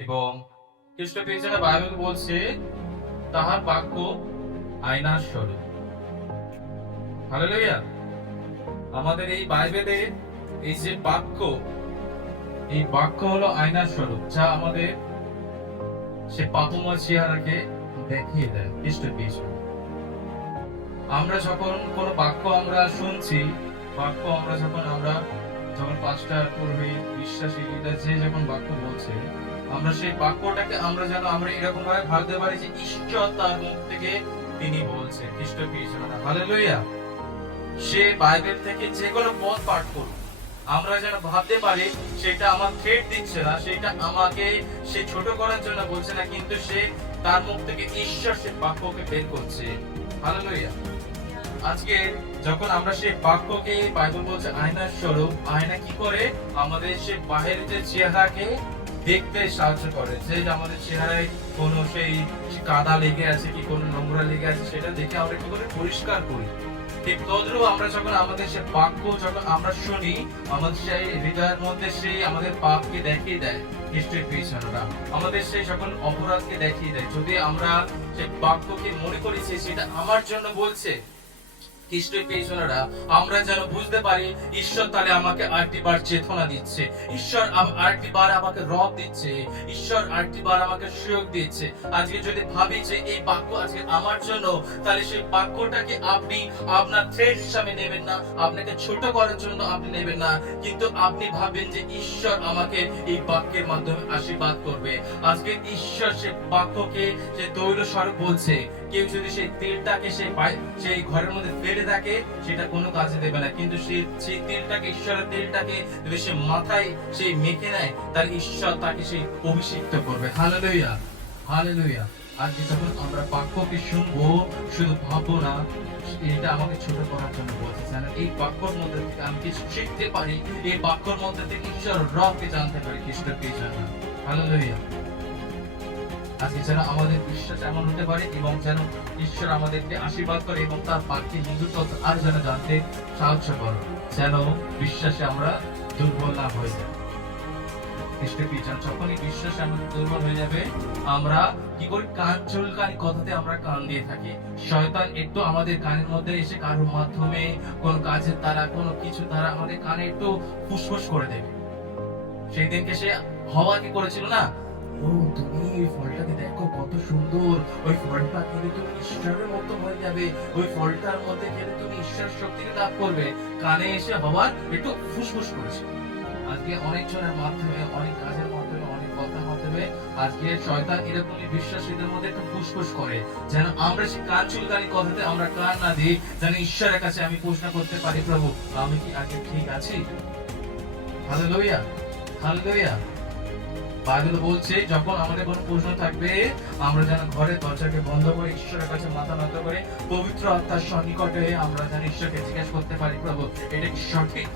এবং খ্রিস্ট পেয়েছেন বাইবেল বলছে তাহার বাক্য আয়নার স্বরূপ। হালেলুয়া। আমাদের এই বাইবেলে এই যে বাক্য, এই বাক্য হলো আয়নার স্বরূপ, যা আমাদের সে পাপময় চেহারাকে দেখিয়ে দেয়। খ্রিস্ট পেয়েছেন আমরা যখন কোন বাক্য আমরা শুনছি, বাক্য আমরা যখন পাঁচটা পড়বে বিশ্বাসী যে যখন বাক্য বলছে, আমরা সেই বাক্যটাকে আমরা এরকম ভাবে ভাবতে পারি যে ঈশ্বর তার মুখ থেকে তিনি বলছে। খ্রিস্ট পেয়েছেন হালেলুয়া। সে বাইবেল থেকে যে কোনো পদ পাঠ করুক, আমরা যেন ভাবতে পারি সেটা আমার থ্রেট দিচ্ছে না, সেটা আমাকে সে ছোট করার জন্য বলছে না, কিন্তু সে তার মুখ থেকে ঈশ্বর সে বাক্যকে বের করছে। হালেলুয়া। আজকে যখন আমরা সেই বাক্যকে, বাইবেল বলছে আয়নার স্বরূপ, আয়না কি করে আমাদের সে বাহিরের যে চেহারাকে দেখতে সাহায্য করে, যে আমাদের চেহারায় কোনো সেই কাদা লেগে আছে কি কোনো নোংরা লেগে আছে সেটা দেখে আমরা কি করে পরিষ্কার করি। ঠিক তদ্রূপ আমরা যখন আমাদের সে বাক্য যখন আমরা শুনি, আমাদের সেই হৃদয়ের মধ্যে সেই আমাদের পাপকে দেখিয়ে দেয়। খ্রিস্টের পেছনরা আমাদের সেই সকল অপরাধকে দেখিয়ে দেয়। যদি আমরা সেই বাক্যকে মনে করি সেটা আমার জন্য বলছে, খ্রিস্টের পেছনেরা আমরা যেন বুঝতে পারি ঈশ্বর তাহলে আমাকে আরেকটি বার চেতনা দিচ্ছে, ঈশ্বর আরেকটি বার আমাকে রব দিচ্ছে, ঈশ্বর আরেকটি বার আমাকে সুযোগ দিচ্ছে। আজকে যদি ভাবি যে এই বাক্য আজকে আমার জন্য, তাহলে সেই বাক্যটাকে আপনি আপনার থ্রেড হিসাবে নেবেন না, আপনাকে ছোট করার জন্য আপনি নেবেন না, কিন্তু আপনি ভাববেন যে ঈশ্বর আমাকে এই বাক্যের মাধ্যমে আশীর্বাদ করবে। আজকে ঈশ্বর সে বাক্যকে যে তৈল স্বরূপ বলছে, কেউ যদি সেই তেলটাকে সেই ঘরের মধ্যে ফেলে থাকে সেটা কোনো কাজে দেবে না, কিন্তু সেই তেলটাকে, ঈশ্বরের তেলটাকে যদি সে মাথায় সেই মেখে নেয়, তাহলে ঈশ্বর তাকে সেই অভিষিক্ত করবে। Hallelujah, hallelujah. আজকে যখন আমরা বাক্যকে শুনবো, শুধু ভাববো না এটা আমাকে ছোট করার জন্য বলছে, এই বাক্যর মধ্যে থেকে আমি কিছু শিখতে পারি, এই বাক্যর মধ্যে থেকে ঈশ্বর রবকে জানতে পারি। খ্রিস্ট পেয়েছেন হালেলুয়া। আজকে যেন আমাদের বিশ্বাস এমন হতে পারে এবং যেন ঈশ্বর আমাদেরকে আশীর্বাদ করে এবং তার বাক্যে নির্ভর আর যেন জানতে সাহায্য করে, যেন বিশ্বাসে আমরা দুর্বল না হয়ে যাই। যখনই বিশ্বাসে আমাদের দুর্বল হয়ে যাবে, আমরা কি করি? কান চুলকানি কথাতে আমরা কান দিয়ে থাকি। শয়তান একটু আমাদের কানের মধ্যে এসে কারোর মাধ্যমে, কোন কাজের দ্বারা, কোনো কিছু দ্বারা আমাদের কানে একটু ফুসফুস করে দেবে। সেই দিনকে সে হওয়া কি করেছিল না, ও তুমি এই ফলটাকে দেখো কত সুন্দর, ওই ফলটা খেলে তুমি ঈশ্বরের মতো হয়ে যাবে, ওই ফলটার মধ্যে খেলে তুমি ঈশ্বর শক্তিকে লাভ করবে। কানে এসে হওয়ার একটু ফুসফুস করেছে। আজকে অনেক জনের মাধ্যমে, অনেক কাজের মাধ্যমে, অনেক কথার মাধ্যমে আজকে শয়তান এরকমই বিশ্বাসীদের মধ্যে একটু ফুসফুস করে, যেন আমরা সেই কান চুলকানি কথাতে আমরা কান না দিই, যেন ঈশ্বরের কাছে আমি প্রশ্ন করতে পারি, প্রভু আমি কি আজকে ঠিক আছি? Hallelujah, hallelujah. বাইবেল বলছে যখন আমাদের কোনো প্রশ্ন থাকবে, আমরা যেন ঘরের দরজাকে বন্ধ করে ঈশ্বরের কাছে মাথা নত করে পবিত্র আত্মার সন্নিকটে আমরা যেন ঈশ্বরকে জিজ্ঞাসা করতে পারি, প্রভু এটা কি সঠিক?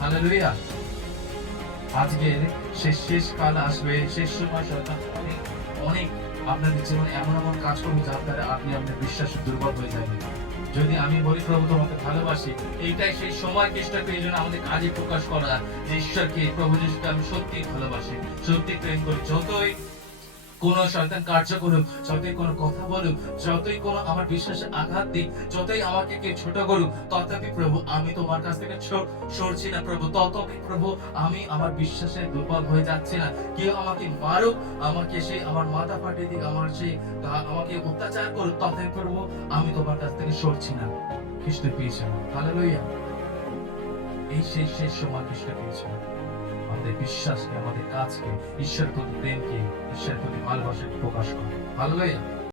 হালেলুয়া। আজকে শেষ কাল আসবে, শেষ সময় শয়তান অনেক অনেক আপনাদের জীবনে এমন এমন কাজ করবে যার দ্বারা আপনি আপনার বিশ্বাসে দুর্বল হয়ে যাবেন। যদি আমি বলি প্রভু তোমাকে ভালোবাসি, এইটাই সেই সময় খ্রিস্টকে এই জন্য আমাদের কাজে প্রকাশ করা যে ঈশ্বরকে, প্রভু যিশুকে আমি সত্যি ভালোবাসি, সত্যি প্রেম করি। যতই কোন শয়তান কার্য করুক, যতই কোনো কথা বলুক, যতই কোনো আমার বিশ্বাসে আঘাত দিক, যতই আমাকে কেউ ছোট করুক, তথাপি প্রভু আমি তোমার কাছ থেকে সরছি না প্রভু, তথাপি প্রভু আমি আমার বিশ্বাসে দুর্বল হয়ে যাচ্ছি না। কেউ আমাকে মারুক, আমাকে সেই আমার মাথা ফাটিয়ে দিক, আমাকে অত্যাচার করুক, তথাপি প্রভু আমি তোমার কাছ থেকে সরছি না। খ্রিস্ট পেয়েছেন হালেলুয়া। এই শেষ সময় খ্রিস্ট পেয়েছেন আমাদের বিশ্বাসকে, আমাদের কাজকে, ঈশ্বরের প্রতি প্রেমকে, ঈশ্বরের প্রতি ভালোবাসাকে প্রকাশ করে। হালেলুয়া।